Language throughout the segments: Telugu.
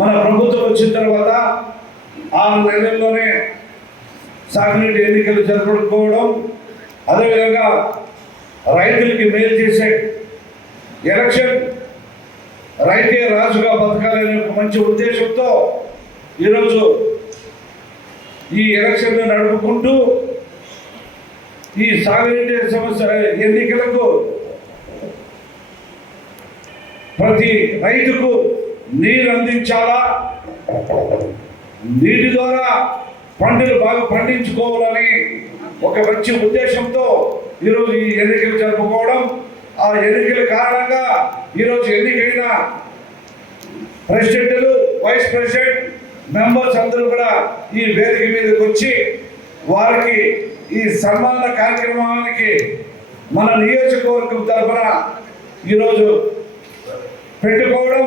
మన ప్రభుత్వం వచ్చిన తర్వాత 6 నెలల్లోనే సాగునీటి ఎన్నికలు జరుపుకోవడం, అదేవిధంగా రైతులకి మేలు చేసే ఎలక్షన్ రైతే రాజుగా బతకాలనే ఒక మంచి ఉద్దేశంతో ఈరోజు ఈ ఎలక్షన్ నడుపుకుంటూ ఈ సాగునీటి సమస్య ఎన్నికలకు ప్రతి రైతుకు నీరు అందించాలా, నీటి ద్వారా పంటలు బాగా పండించుకోవాలని ఒక మంచి ఉద్దేశంతో ఈరోజు ఈ ఎన్నికలు జరుపుకోవడం, ఆ ఎన్నికల కారణంగా ఈరోజు ఎన్నికైన ప్రెసిడెంట్లు, వైస్ ప్రెసిడెంట్, మెంబర్స్ అందరూ కూడా ఈ వేదిక మీదకి వచ్చి వారికి ఈ సన్మాన కార్యక్రమానికి మన నియోజకవర్గం తరఫున ఈరోజు పెట్టుకోవడం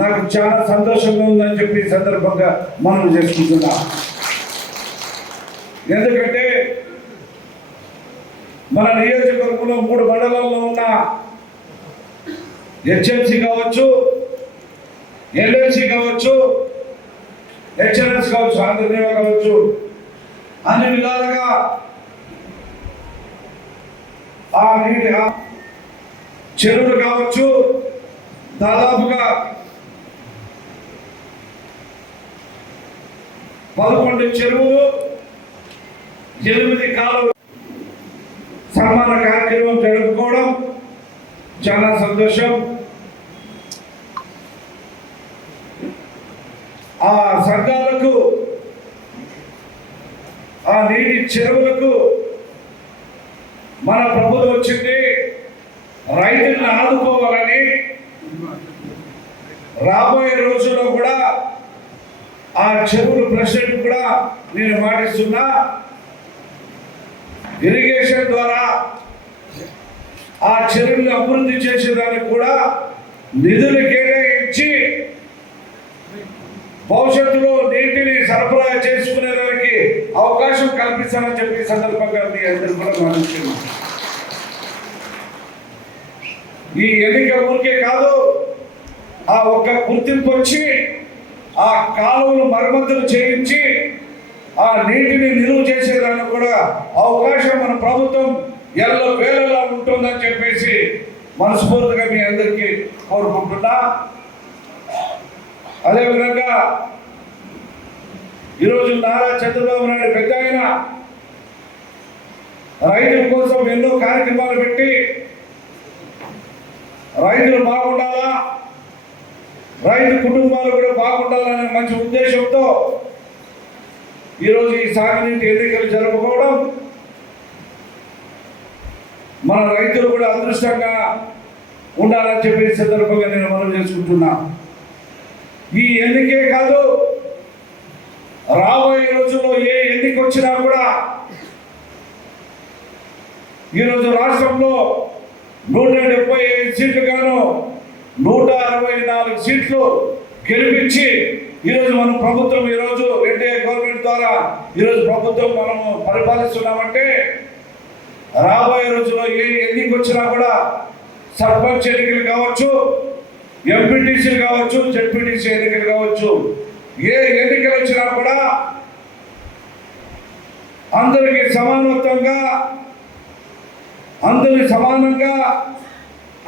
నాకు చాలా సంతోషంగా ఉందని చెప్పి ఈ సందర్భంగా మనం చేసుకుంటున్నాం. ఎందుకంటే మన నియోజకవర్గంలో 3 మండలాల్లో ఉన్న హెచ్ఎంసీ కావచ్చు, ఎల్ఎల్సీ కావచ్చు, హెచ్ఎన్ఎస్ కావచ్చు, ఆంధ్రదేవ కావచ్చు, అన్ని విధాలుగా ఆ నీటి చెరువులు కావచ్చు, దాదాపుగా 11 చెరువులు, 8 కాలువలు సన్మాన కార్యక్రమం జరుపుకోవడం చాలా సంతోషం. ఆ సంఘాలకు, ఆ నీటి చెరువులకు మన ప్రభుత్వం వచ్చింది రైతులను ఆదుకోవాలని. రాబోయే రోజుల్లో కూడా ఆ చెరువులు ప్రెసిడెంట్ కూడా నేను మాటిస్తున్నా, ఇరిగేషన్ ద్వారా ఆ చెరువులు అభివృద్ధి చేసేదానికి కూడా నిధులు కేటాయించి భవిష్యత్తులో నీటిని సరఫరా చేసుకునేదానికి అవకాశం కల్పిస్తానని చెప్పి సందర్భంగా మీ అందరూ కూడా మాట్లాడుతున్నాం. ఈ ఎన్నిక ఊరికే కాదు, ఆ ఒక్క గుర్తింపు వచ్చి ఆ కాలువలు మరమ్మతులు చేయించి ఆ నీటిని నిలువ చేసేదానికి కూడా అవకాశం మన ప్రభుత్వం ఎల్లవేళలా ఉంటుందని చెప్పేసి మనస్ఫూర్తిగా మీ అందరికీ కోరుకుంటున్నా. అదేవిధంగా ఈరోజు నారా చంద్రబాబు నాయుడు పెద్ద ఆయన రైతుల కోసం ఎన్నో కార్యక్రమాలు పెట్టి రైతులు బాగుండాలా, రైతు కుటుంబాలు కూడా బాగుండాలనే మంచి ఉద్దేశంతో ఈరోజు ఈ సాగునీటి ఎన్నికలు జరుపుకోవడం, మన రైతులు కూడా అదృష్టంగా ఉండాలని చెప్పే సందర్భంగా నేను మనవి చేసుకుంటున్నా. ఈ ఎన్నికే కాదు, రాబోయే రోజుల్లో ఏ ఎన్నిక వచ్చినా కూడా ఈరోజు రాష్ట్రంలో 175 సీట్లు గాను 164 సీట్లు గెలిపించి ఈరోజు మనం ప్రభుత్వం ఈరోజు ఎన్డీఏ గవర్నమెంట్ ద్వారా ఈరోజు ప్రభుత్వం మనము పరిపాలిస్తున్నామంటే రాబోయే రోజుల్లో ఏ ఎన్నిక వచ్చినా కూడా సర్పంచ్ ఎన్నికలు కావచ్చు, ఎంపీటీసీలు కావచ్చు, జెడ్పీటీసీ ఎన్నికలు కావచ్చు, ఏ ఎన్నికలు వచ్చినా కూడా అందరికీ సమానత్వంగా, అందరి సమానంగా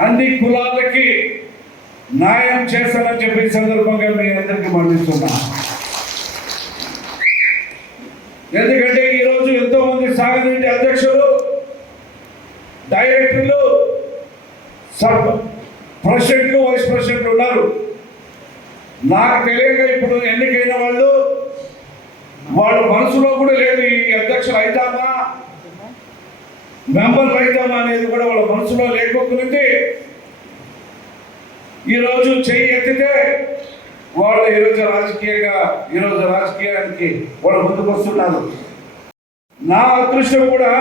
అన్ని కులాలకి న్యాయం చేస్తానని చెప్పే సందర్భంగా మీ అందరికీ మరణిస్తున్నా. ఎందుకంటే ఈరోజు ఎంతో మంది సాగునీటి అధ్యక్షులు, డైరెక్టర్లు, ప్రెసిడెంట్లు, వైస్ ప్రెసిడెంట్లు ఉన్నారు. నాకు తెలియక ఇప్పుడు ఎన్నికైన వాళ్ళ మనసులో కూడా లేదు ఈ అధ్యక్షులు అయితామా, మెంబర్లు అయితామా అనేది కూడా వాళ్ళ మనసులో లేకపోతుంది. ఈరోజు చెయ్యి ఎత్తితే వాళ్ళు ఈరోజు రాజకీయానికి వాళ్ళు ముందుకు వస్తున్నారు. నా అదృష్టం కూడా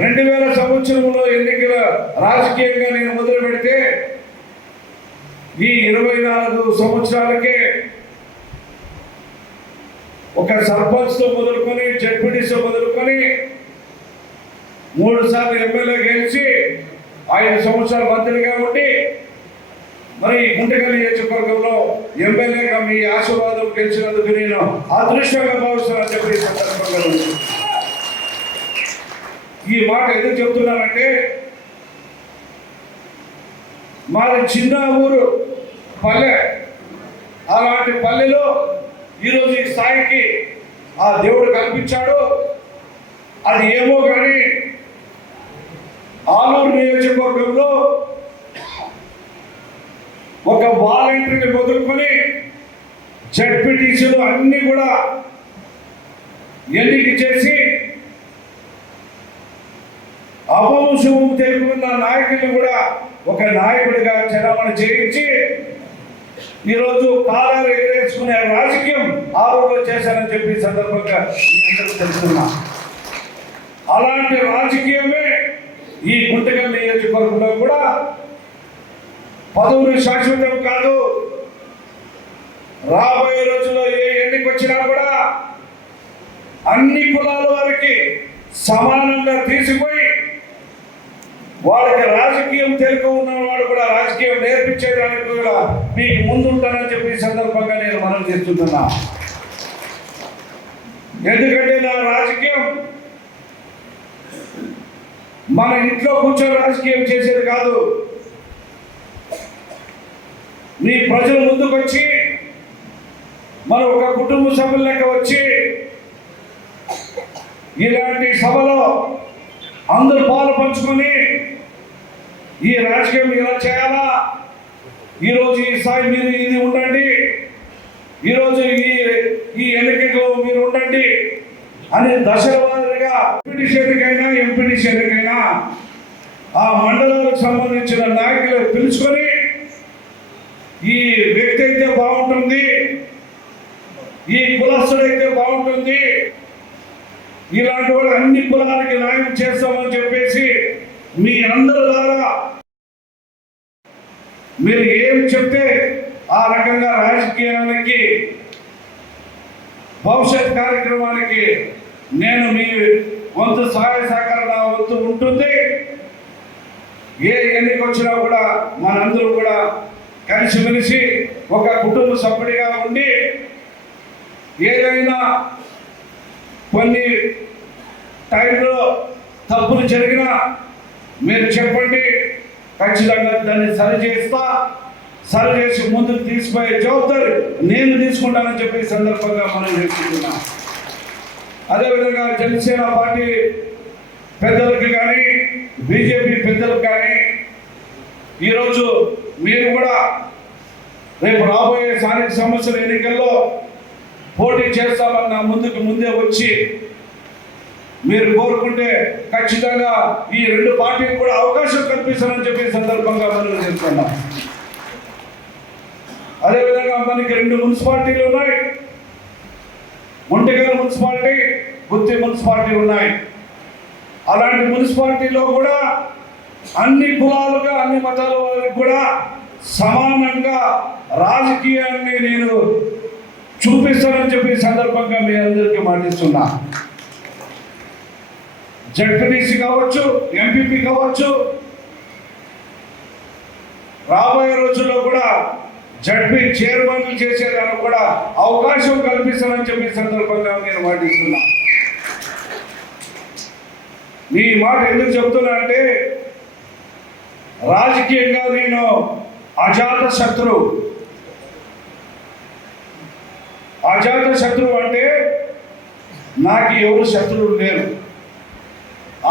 2000 సంవత్సరంలో ఎన్నికల రాజకీయంగా నేను మొదలు పెడితే ఈ 24 సంవత్సరాలకే ఒక సర్పంచ్తో మొదలుకొని, జెడ్పీటీసీతో మొదలుకొని 3 సార్లు ఎమ్మెల్యే గెలిచి 5 సంవత్సరాలు మంత్రిగా ఉండి మరి గుంటకల్ నియోజకవర్గంలో ఎమ్మెల్యేగా మీ ఆశీర్వాదం గెలిచినందుకు నేను అదృష్టంగా భావిస్తున్నాను చెప్పి ఈ సందర్భంగా ఈ మాట ఎందుకు చెప్తున్నానంటే, మాది చిన్న ఊరు పల్లె. అలాంటి పల్లెలో ఈరోజు ఈ స్థాయికి ఆ దేవుడు కల్పించాడు. అది ఏమో కానీ ఆలూరు నియోజకవర్గంలో ఒక వాలంటీర్ని మొదలుకొని జడ్పీటీసీలు అన్ని కూడా ఎన్నిక చేసి అపశుభం తెలుపుకున్న నాయకుడిని కూడా ఒక నాయకుడిగా చలామణి చేయించి ఈరోజు కాలాలు ఎగరేసుకునే రాజకీయం ఆరోగ్యం చేశారని చెప్పి సందర్భంగా తెలుస్తున్నా. అలాంటి రాజకీయమే ఈ గుంటకల్ నియోజకవర్గంలో కూడా పదవులు శాశ్వతం కాదు. రాబోయే రోజుల్లో ఏ ఎన్నిక వచ్చినా కూడా అన్ని కులాల వారికి సమానంగా తీసిపోయి వాళ్ళకి రాజకీయం తెలుగు ఉన్నవాడు కూడా రాజకీయం నేర్పించేదానికి కూడా మీకు ముందుంటానని చెప్పి సందర్భంగా నేను మనం చేస్తున్నా. ఎందుకంటే నా రాజకీయం మన ఇంట్లో కూర్చొని రాజకీయం చేసేది కాదు. మీ ప్రజల ముందుకు వచ్చి మన ఒక కుటుంబ సభ్యుల లెక్క వచ్చి ఇలాంటి సభలో అందరూ పాలు పంచుకొని ఈ రాజకీయం ఇలా చేయాలా, ఈరోజు ఈ స్థాయి మీరు ఇది ఉండండి, ఈరోజు ఈ ఎన్నికలో మీరు ఉండండి అని దశల వారీగా ఎంపీటీసీ ఎన్నికైనా ఎంపీటీసీ ఎన్నికైనా ఆ మండలాలకు సంబంధించిన నాయకులు పిలుచుకొని ఈ వ్యక్తి అయితే బాగుంటుంది, ఈ కులస్తుడైతే బాగుంటుంది, ఇలాంటి వాళ్ళు అన్ని కులాలకి న్యాయం చేస్తామని చెప్పేసి మీ అందరి ద్వారా మీరు ఏం చెప్తే ఆ రకంగా రాజకీయానికి భవిష్యత్ కార్యక్రమానికి నేను మీ వంతు సహాయ సహకారం నా వంతు ఉంటుంది. ఏ ఎన్నిక వచ్చినా కూడా మనందరూ కూడా కలిసిమెలిసి ఒక కుటుంబ సభ్యుడిగా ఉండి ఏదైనా కొన్ని టైంలో తప్పులు జరిగినా మీరు చెప్పండి, ఖచ్చితంగా దాన్ని సరిచేసి ముందుకు తీసుకుపోయే జవాబారి నేను తీసుకుంటానని చెప్పి సందర్భంగా మనం చేసుకుంటున్నాం. అదేవిధంగా జనసేన పార్టీ పెద్దలకు కానీ బీజేపీ పెద్దలకు కానీ ఈరోజు మీరు కూడా రేపు రాబోయే స్థానిక సంస్థల ఎన్నికల్లో పోటీ చేస్తామన్న ముందే వచ్చి మీరు కోరుకుంటే ఖచ్చితంగా ఈ రెండు పార్టీలకు కూడా అవకాశం కల్పిస్తానని చెప్పి సందర్భంగా మనం చేస్తున్నాం. అదేవిధంగా మనకి 2 మున్సిపాలిటీలు ఉన్నాయి. గుంటకల్ మున్సిపాలిటీ, గుత్తి మున్సిపాలిటీ ఉన్నాయి. అలాంటి మున్సిపాలిటీలో కూడా అన్ని కులాలుగా అన్ని మతాల వారికి కూడా సమానంగా రాజకీయాన్ని నేను చూపిస్తానని చెప్పి సందర్భంగా మీ అందరికీ మాటిస్తున్నా. జడ్పీటీసీ కావచ్చు, ఎంపీపీ కావచ్చు, రాబోయే రోజుల్లో కూడా జడ్పీ చైర్మన్లు చేసేదానికి కూడా అవకాశం కల్పిస్తానని చెప్పి సందర్భంగా నేను మాటిస్తున్నా. ఈ మాట ఎందుకు చెప్తున్నా అంటే రాజకీయంగా నేను అజాత శత్రువు అంటే నాకు ఎవరు శత్రువులు లేరు.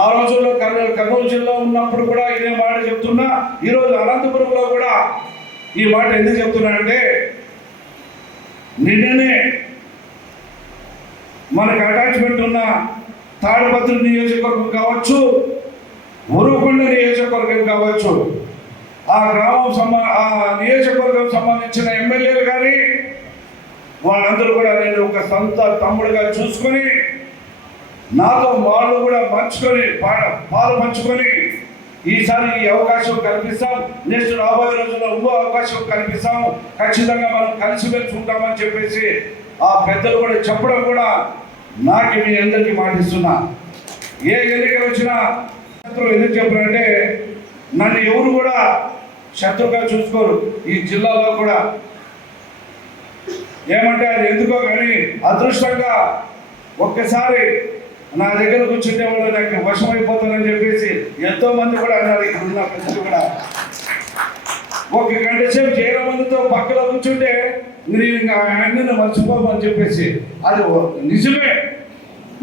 ఆ రోజుల్లో కర్నూలు జిల్లా ఉన్నప్పుడు కూడా ఇదే మాట చెప్తున్నా. ఈరోజు అనంతపురంలో కూడా ఈ మాట ఎందుకు చెప్తున్నా అంటే నిన్ననే మనకు అటాచ్మెంట్ ఉన్న తాడిపత్రి నియోజకవర్గం కావచ్చు, ఉరుకొండ నియోజకవర్గం కావచ్చు, ఆ నియోజకవర్గం సంబంధించిన ఎమ్మెల్యేలు కానీ వాళ్ళందరూ కూడా నేను ఒక సొంత తమ్ముడుగా చూసుకొని నాతో వాళ్ళు కూడా పాలు పంచుకొని ఈసారి ఈ అవకాశం కల్పిస్తాం, నెక్స్ట్ రాబోయే రోజుల్లో ఇంకో అవకాశం కల్పిస్తాం, ఖచ్చితంగా మనం కలిసిమెలిసి ఉంటామని చెప్పేసి ఆ పెద్దలు కూడా చెప్పడం కూడా నాకు మీ అందరికీ మాటిస్తున్నా. ఏ ఎన్నికలు వచ్చినా ఎందుకు చెప్పారంటే నన్ను ఎవరు కూడా శత్రువుగా చూసుకోరు ఈ జిల్లాలో కూడా. ఏమంటే అది ఎందుకో కానీ అదృష్టంగా ఒక్కసారి నా దగ్గర కూర్చుంటే వాళ్ళు నాకు వశమైపోతానని చెప్పేసి ఎంతో మంది కూడా అన్నారు. ఇక్కడ ఉన్న ప్రజలు కూడా ఒక గంట సేపు చేయడం మందితో పక్కలో కూర్చుంటే నేను ఆయన్ని మర్చిపోమని చెప్పేసి అది నిజమే.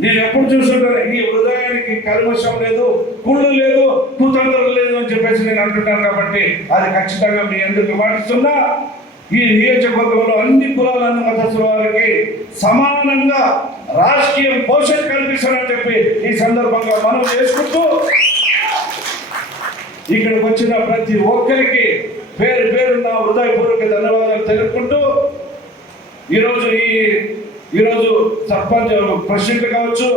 నేను ఎప్పుడు చూస్తుంటాను ఈ హృదయానికి కల్మషం లేదు, కుళ్ళు లేదు, కుతంత్రం లేదు అని చెప్పేసి నేను అంటుంటాను. కాబట్టి అది ఖచ్చితంగా మీ అందరికీ పాటిస్తున్నా. ఈ నియోజకవర్గంలో అన్ని కులాలన్నీ మతస్థుల వారికి సమానంగా రాజకీయ పోషణ కల్పిస్తానని చెప్పి ఈ సందర్భంగా మనం చేసుకుంటూ ఇక్కడికి వచ్చిన ప్రతి ఒక్కరికి పేరు పేరు నా హృదయపూర్వక ధన్యవాదాలు తెలుపుకుంటూ ఈరోజు సర్పంచ్ ప్రెసిడెంట్ కావచ్చు,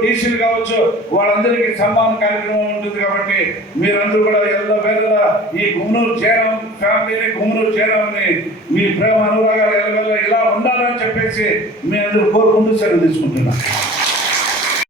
డీసీలు కావచ్చు, వాళ్ళందరికీ సన్మాన కార్యక్రమం ఉంటుంది. కాబట్టి మీరందరూ కూడా వేళ ఈ గుమ్మనూరు జయరాం ఫ్యామిలీని, గుమ్మనూరు జయరాంని మీ ప్రేమ అనురాగాలు ఇలా ఉండాలని చెప్పేసి మీ అందరూ కోరుకుంటూ సెలవు తీసుకుంటున్నాను.